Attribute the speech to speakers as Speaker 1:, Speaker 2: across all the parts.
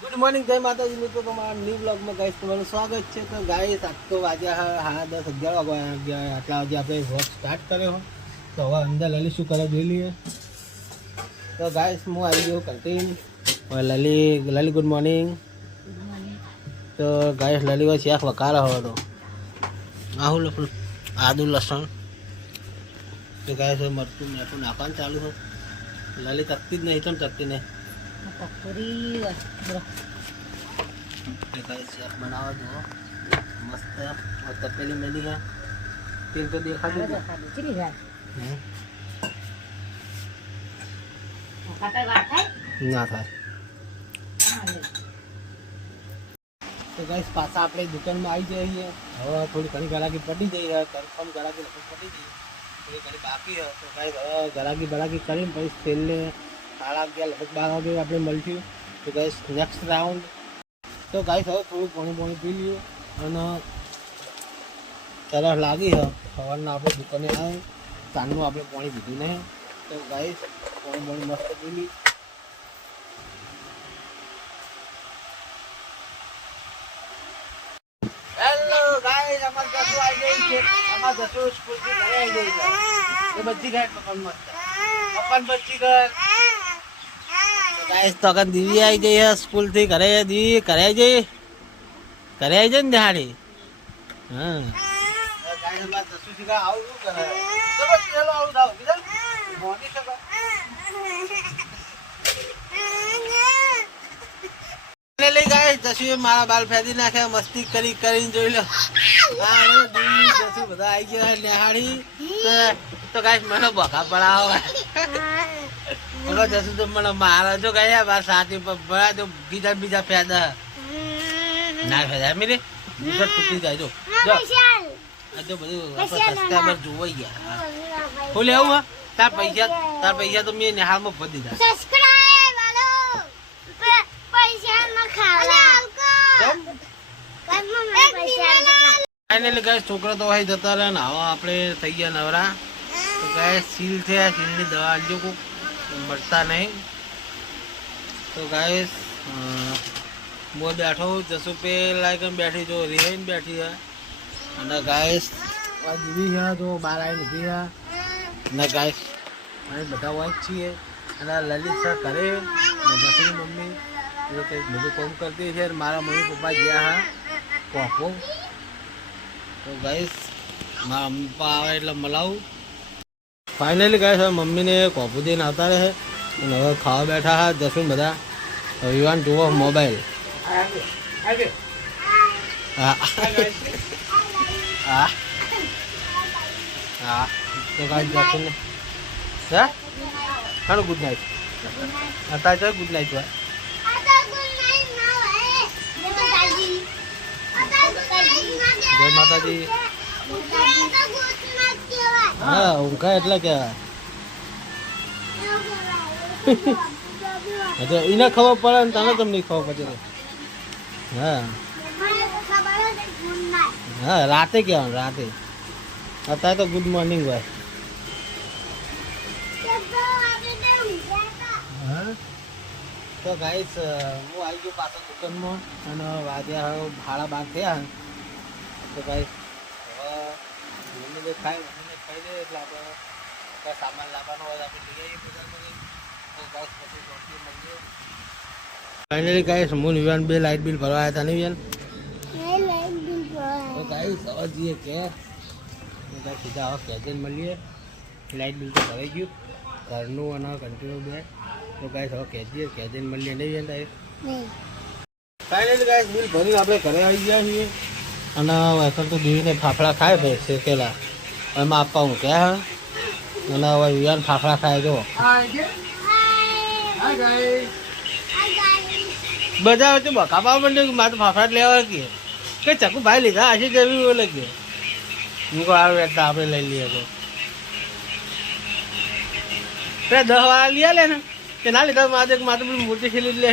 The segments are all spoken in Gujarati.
Speaker 1: ગુડ મોર્નિંગ જય માતાજી. મિત્રો, તમારા ન્યૂ બ્લોગમાં ગાઈસ તમારું સ્વાગત છે. તો ગાઈસ આજ તો વાગ્યા હા દસ અગિયાર વાગ્યા આટલા વાગે આપણે વર્ક સ્ટાર્ટ કર્યો. તો હવે અંદર લલી શું કરે જોઈ લઈએ. તો ગાઈસ હું આવી ગયો કંટીન લલી લલી ગુડ મોર્નિંગ તો ગાઈસ લલી હોય શેખ વકારો હવે તો. આહું લખું આદુ લસણ. તો ગાઈસ મરચું મેઠું નાખવાનું ચાલુ છે. લલી તકતી જ નહીં તો તકતી નહીં.
Speaker 2: પકોડી બરો
Speaker 1: એ કઈ શેક બનાવવા જુઓ મસ્ત આ તપેલી મેલી છે તેલ તો દેખાતું જ
Speaker 2: ખાધું ચીલી જાય
Speaker 1: નહીં.
Speaker 2: ખાતા વાત થાય
Speaker 1: ના થાય તો ગાઈસ પાછા આપણે દુકાનમાં આવી જઈએ હવે થોડી ઘણી ગરાકી પડી જઈ છે કન્ફર્મ ગરાકી લગભગ પડી ગઈ થોડી ઘણી બાકી છે તો ગાઈસ હવે ગરાકી બરાકી કરીને પછી છેલ્લે સાડા અગિયાર, લગભગ બાર વાગે આપણે મળશું તો ગાઈસ નેક્સ્ટ રાઉન્ડ તો ગાઈસ હવે થોડું પાણી પાણી પી લઈએ અને તરફ લાગી છે સવારના આપણે દુકાને આવે સાંજનું આપણે પાણી પીધું નહીં. તો ગાઈસ પાણી પાણી મસ્ત પી ગાઈસ અમાર જસુ આવી ગઈ એ બધી ઘર પકડ મસ્ત. પકડ બચ્ચી ઘર. ગાઈસ તો કન દીદી આવી ગઈ છે, સ્કૂલથી ઘરે દીદી, ઘરે આવી જઈ ઘરે આવી જઈ ને દિહાડી? હા ગાઈસ અમાર જસુ શીખા આવું શું કરે તો બસ ચલો આવું થાવ કીધા મોની શકો ને લઈ ગાય જસુએ મારા બાલ ફેદી નાખ્યા, મસ્તી કરી, કરીને જોઈ લો. હા હવે દીદી, જસુ બધા આવી ગયા નેહાડી તો- તો ગાય મને બકા પડાવો. હવે જસુ તો મને મારો જો ગયા બાર સાથે ભરા તો બીજા બીજા ફેદા. ના ફેદા મીરે બીજા તૂટી જાય જો. જો. બધું જોવાઈ ગયા. હું. લેવું હા? તાર પૈસા તાર પૈસા તો મેં નેહાળમાં ભરી દીધા.
Speaker 3: સબસ્ક્રાઇબ આલો પૈસા ન ખાવા
Speaker 1: ફાઇનલી ગાય છોકરા તો અહીં જતા રહ્યા ને હવે આપણે થઈ ગયા નવરા. તો ગાય સીલ છે આ સીલની દવા આલજો કોક. મળતા નહીં. તો ગાય હું બેઠો જસુ પે લાગન બેઠી જો રિહાઈને બેઠી છે. અને ગાય જીવી હા છે જો બહાર આવીને ઊભી છે. અને ગાય અમે બધા હોય છીએ. અને લલિત સર કરે અને જસુની મમ્મી. એ તો કંઈક બધું કામ કરતી છે મારા મમ્મી પપ્પા ગયા હા કોપો તો ગાઈસ મારા મમ્મી પપ્પા આવે એટલે મલાવું. ફાઇનલી ગાઈસ છે મમ્મીને કોફી દઈને આવતા રહે. અને હવે ખાવા બેઠા હા, જશું બધા. યુવાન, જુઓ મોબાઈલ હા. હા. હા. તો ગાઈસ જશું ને હા? ગુડ નાઇટ અત્યારે ચાલ ગુડ નાઇટ ભાઈ જય માતાજી. હા ઊંઘા એટલે કહેવાય હજુ એને ખબર પડે ને તને તમને ખબર પડે હા. હા રાતે કહેવાનું રાતે. અત્યારે તો ગુડ મોર્નિંગ ભાઈ. તો ગાઈસ હું આવી ગયો પાછો દુકાનમાં અને હવે ભાડા બાર થયા. તો ભાઈ હવે ખાય એટલે આપણે કાંઈ સામાન લાવવાનો હોય આપણે લઈ આવીએ બજારમાંથી. તો ગાઈસ પછી શોર્ટલી મળીએ ફાઇનલી ગાઈસ હું નિવાન બે લાઇટ બિલ ભરવા આવ્યા હતા નહીં તો ગાઈસ હવે જઈએ કે ગાઈસ સીધા હવે કેજન મળીએ લાઇટ બિલ તો ભરાઈ ગયું. ઘરનું અને કન્ટિન્યુ બે. તો ગાઈસ હવે કેજીએ કેજન મળીએ નહીં તારે? ફાઇનલી ગાઈસ બિલ ભરી આપણે ઘરે આવી ગયા છીએ. અને વૈકલ તો દીવીને ફાફડા ખાય છે શેકેલા. એમાં આપવા હું અને હવે વિયાન ફાફડા ખાય જો બધા વચ્ચે બકા પાવા માંડ્યો કે મારે તો ફાફડા લેવા કે. કે ચકુ ભાઈ લીધા આશી જેવી એવું લાગે હું કહું આવે એટલે આપણે લઈ લઈએ તો. પેલા દસ વાળા લઈ લે ને કે ના લીધા મારે મારે પેલી મોટી ખેલી લે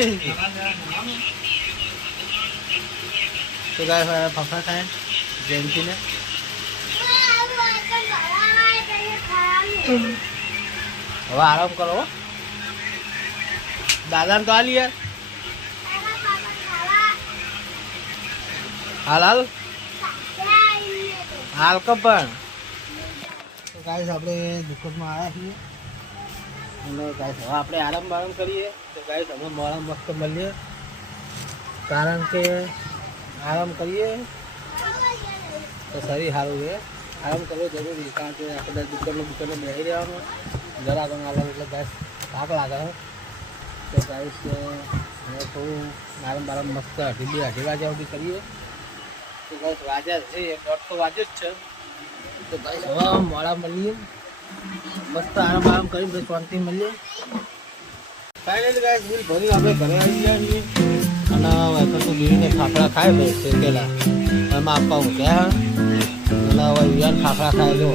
Speaker 1: તો ગાય ફાફડા ખાય જયંતીને. હવે આરામ કરો. દાદાને તો આલી યાર. હાલ હાલ. હાલ પણ. તો ગાઈસ આપણે દુકાનમાં આવ્યા છીએ. અને ગાઈસ હવે આપણે આરામ બારામ કરીએ. તો ગાઈસ અમે મોડા મસ્ત મળીએ. કારણ કે આરામ કરીએ તો શરીર સારું રહે. આરામ કરવો જરૂરી, કારણ કે આપણે દુકાનો દુકાને બેસી રહેવાનું જરા પણ આવે એટલે ગેસ થાક લાગે તો ગાઈસ હવે થોડું નારમ બારમ મસ્ત અઢી બે અઢી વાગ્યા સુધી કરીએ. તો ગાઈસ વાગ્યા છે દોઢ તો વાજે જ છે. તો ગાઈસ હવે મોડા મળીએ. મસ્ત આરામ આરામ કરી પછી શાંતિ મળીએ. ફાઇનલી ગાઈસ બિલ ભરી આપણે ઘરે આવી ગયા છીએ. અને તો બીવીને ફાફડા ખાય ભાઈ શેકેલા એમાં આપવા હું. અને હવે વિયાન ફાફડા ખાય જો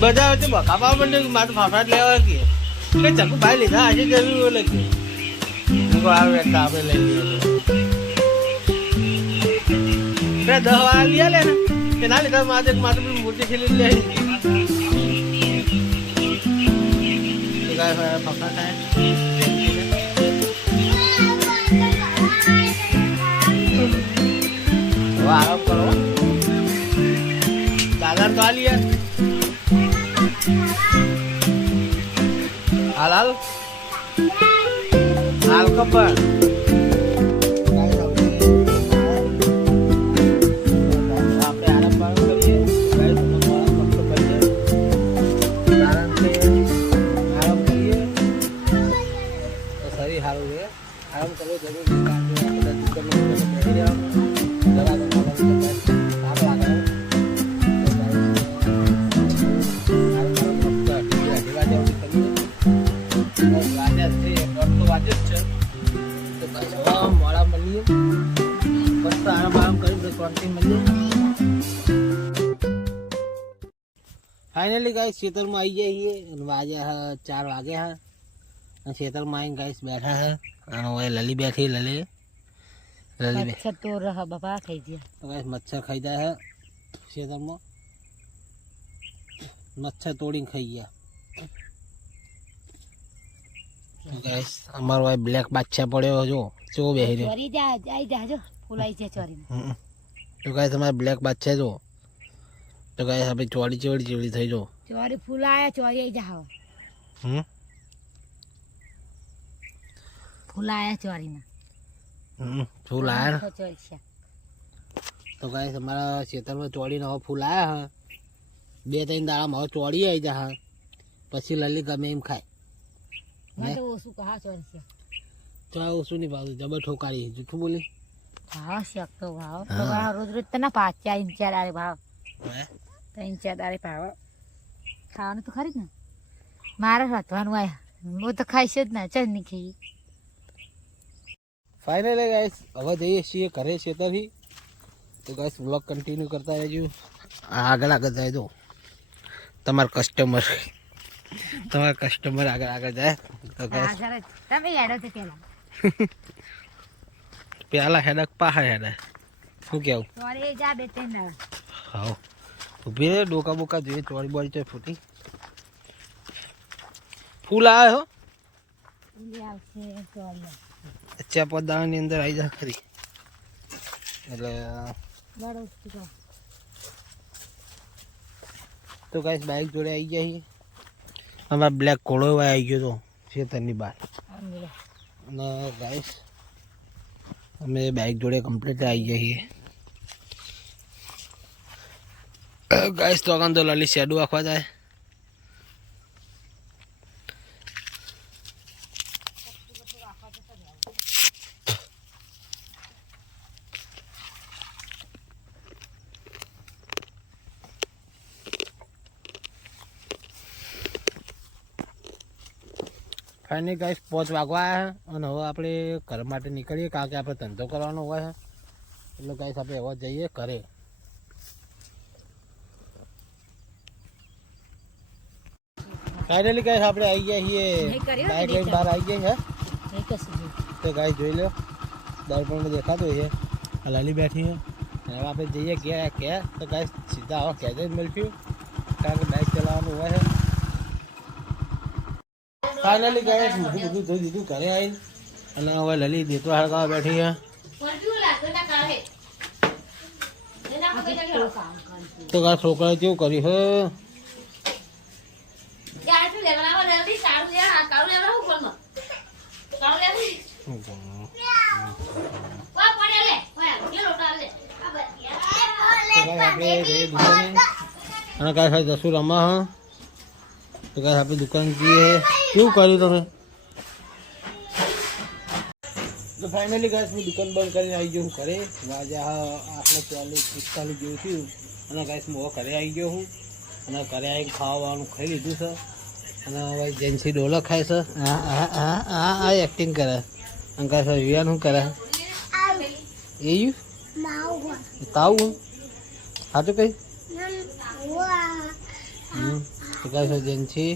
Speaker 1: બધા બકાપા માંડે કે મારે ફાફડા જ લેવા કે કે ચકુ ભાઈ લીધા આજે જરૂર બોલે કે હું આવે એટલે આપણે લઈ લઈએ તો. બે દસ વાળા લે ને કે ના લીધા મારે મારે બી મોટી ખેલી લે તો ફાફડા ખાય આરામ કરો દાદા તો યાર. હાલ હાલ. હાલ કપડ ફાઇનલી ગાઈસ ખેતરમાં આવી જાય છીએ અને વાગ્યા હા ચાર વાગ્યા હા અને ખેતરમાં આવીને ગાઈસ બેઠા છે અને હવે લલી બેઠી લલી લલી બે
Speaker 2: મચ્છર તો રહ બાપા ખાઈ ગયા
Speaker 1: તો ગાઈસ મચ્છર ખાઈ જાય છે ખેતરમાં મચ્છર તોડીને ખાઈ ગયા ગાઈસ અમારો ભાઈ બ્લેક બાદશાહ પડ્યો જો ચો બેહી રહ્યો
Speaker 2: ચોરી જા આઈ જાજો ફૂલાઈ છે ચોરી
Speaker 1: હમ. તો ગાઈસ અમારે બ્લેક બાદશાહ જો તો ગાઈસ આપણે ચોડી ચોડી ચેવડી થઈ જો.
Speaker 2: ચોરી ફૂલાયા ચોરી જાવ
Speaker 1: હમ?
Speaker 2: ફૂલાયા ચોરીના
Speaker 1: હમ. ફૂલ આયા ને? તો ગાઈસ તમારા ખેતરમાં ચોડીને હવે ફૂલ આયા હા. બે ત્રણ દાડામાં હવે આવી જા હા. પછી લલી ગમે એમ ખાય.
Speaker 2: મને તો ઓછું કહા ચોરી છે.
Speaker 1: તો આ ઓછું નહીં ભાવતું જબર ઠોકારી. જૂઠું બોલી?
Speaker 2: ભાવ શેક તો ભાવ. તો રોજ રોજ તને પાંચ ચાર ઇંચ ચાર ભાવ.
Speaker 1: હે?
Speaker 2: ત્રણ ચાર આરે ભાવ. ખાવાનું તો ખરી જ ને. મારે રાંધવાનું આવ્યા હું તો ખાઈશ જ ના. ચાલ નહીં ખાઈ
Speaker 1: ફાઇનલી ગાઈસ હવે જઈએ છીએ ઘરે ખેતરથી. તો ગાઈસ વ્લોગ કન્ટિન્યુ કરતા રહેજો. આગળ આગળ જાય તો તમારા કસ્ટમર તમારા કસ્ટમર આગળ આગળ જાય. તો ગાઈસ
Speaker 2: તમે હેડો તો પેલા.
Speaker 1: પેલા હેડક પાહા હેડક શું કેવું?
Speaker 2: ચોરી જા બે ત્રણ
Speaker 1: હા ઊભી રે ડોકા બોકા જોઈએ ચોરી બોરી તો ફૂટી. ફૂલ આવે હો.
Speaker 2: અચ્છા આવશે
Speaker 1: ની અંદર આવી જાય ખરી. એટલે તો ગાઈસ બાઇક જોડે આવી ગયા અમારા બ્લેક ઘોડો આવી ગયો તો ખેતરની બહાર. અને ગાઈસ અમે બાઇક જોડે કમ્પ્લીટ આવી ગયા છીએ ગાઈસ તો આગળ તો લલી શેડું આખવા જાય ફાઇનલી ગાઈસ પાંચ વાગવા આવ્યા અને હવે આપણે ઘર માટે નીકળીએ કારણ કે આપણે ધંધો કરવાનો હોય છે એટલે ગાઈસ આપણે હવે જઈએ ઘરે ફાઇનલી ગાઈસ આપણે આવી ગયા છીએ.
Speaker 2: બાઈક
Speaker 1: બાઇક લઈને બહાર આવી ગયા છે. તો ગાઈસ જોઈ લો. દર્પણ દેખાતું છે. હલાલી લલી બેઠી છે. અને હવે આપણે જઈએ ક્યાં ક્યાં તો ગાઈસ સીધા હવે ક્યાં જ મળ્યું કારણ કે બાઇક ચલાવવાનું હોય છે. ફાઇનલી ગાઈસ બધું બધું જોઈ દીધું ઘરે આવીને. અને હવે લલી દેતો હળગાવા બેઠી છે. તો કા છોકરાએ કેવું કર્યું હે તો કાંઈ આપણે જઈએ દુકાને અને કાંઈ સાથે જશું રમવા હા? તો કાંઈ આપણે દુકાન જઈએ. કેવું કર્યું તમે? તો ફાઇનલી ગાઈસ હું દુકાન બંધ કરીને આવી ગયો હું ઘરે. વાજા આપણે ચાલીસ પિસ્તાલીસ જેવું થયું. અને ગાઈસ હું હવે ઘરે આવી ગયો હું. અને ઘરે આવીને ખાવાનું ખાઈ લીધું છે. અને હવે જેન્સી ડોલો ખાય છે. હા હા હા હા આ એક્ટિંગ કરે. અને સાહેબ વિવાન શું કરે? એ યુ? તાવું? કઈ હમ. તો કાંઈ છે. જેન્સી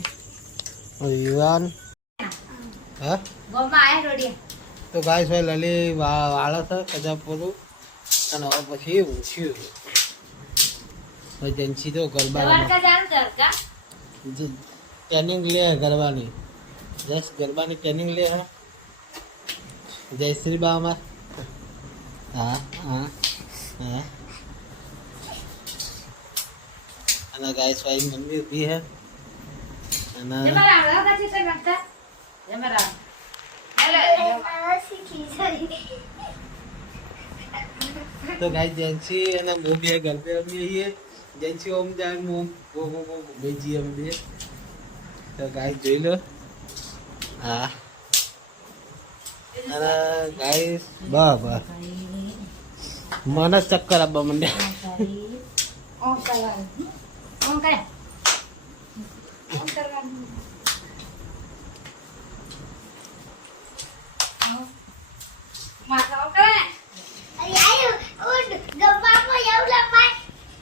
Speaker 1: વિવાન હા? તો ગાય છે લલી વા- વાળા છે કજા પૂરું અને હવે પછી ઊંચ્યું જનસી તો ગરબા ટ્રેનિંગ લે ગરબાની. જસ ગરબાની ટ્રેનિંગ લે હે. જયશ્રી બા અમાર હા હા હા. અને ગાય સ્વાઈ મમ્મી ઊભી હે અને તો ગાય જેન્સી અને હું બે ગરબે રમીએ છીએ. જેન્સી ઓમ જાય હું વો વો વો બેજી અમે બે. તો ગાય જોઈ લો. હા. અને ગાય બા બા મને જ ચક્કર આપવા માંડ્યા.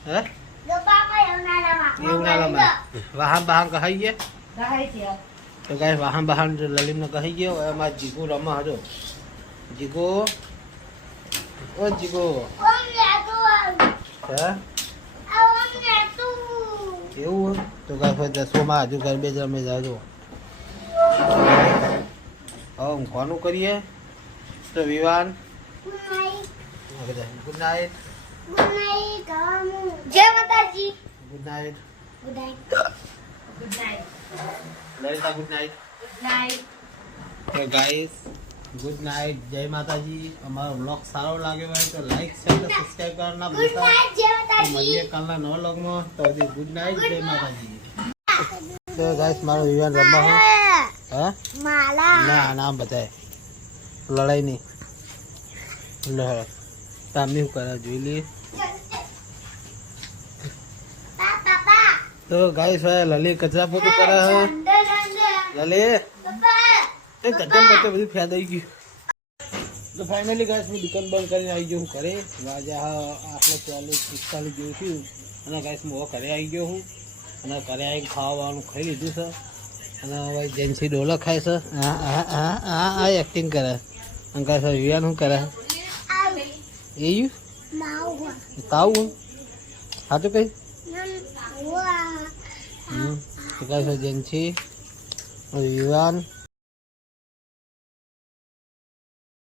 Speaker 1: હે? એવું ના લમાય વાહન બહાન કહી ગયા? તો ગાય વાહન બહાન લલીમને કહી ગયો એમાં જીગો રમા હતો જીગો. ઓ જીગો. હે? એવું હે? તો ભાઈ દસોમાં હજુ ગરબે જ રમે જાજો. હવે કોનું કરીએ? તો વિવાન? ગુડ નાઇટ
Speaker 3: જય માતાજી.
Speaker 1: Good night
Speaker 3: good night
Speaker 1: Lalita good night તો ગાઈસ ગુડ નાઇટ જય માતાજી અમારો વ્લોગ સારો લાગ્યો હોય તો લાઈક શેર અને સબસ્ક્રાઇબ કરવાના ના ભૂલતા મળીએ કાલના નવા વ્લોગમાં તો હજી ગુડ નાઇટ જય માતાજી તો ગાઈસ મારો વિવાન રમવા હો. હે?
Speaker 3: માલા.
Speaker 1: ના નામ બતાય લડાઈ નહીં. લડ તામી શું કરે જોઈ લઈએ. તો ગાઈસ ભાઈ લલી કચરા પોતું કરે હે. લલી એ કચરા પોતે બધું ફેદાઈ ગયું. તો ફાઇનલી ગાઈસ હું દુકાન બંધ કરીને આવી ગયો હું ઘરે. વાજા આપણે ચાલીસ પિસ્તાલીસ જેવું થયું. અને ગાઈસ હું ઘરે આવી ગયો હું. અને ઘરે આવીને ખાવાનું ખાઈ લીધું છે. અને હવે જેન્સી ડોલો ખાય છે. હા હા હા હા આ એક્ટિંગ કરે. અને ગાઈસ વિવાન શું કરે? એ યુ? તાવું સાચું કઈ તો ગાઈસ જેન્સી વિવાન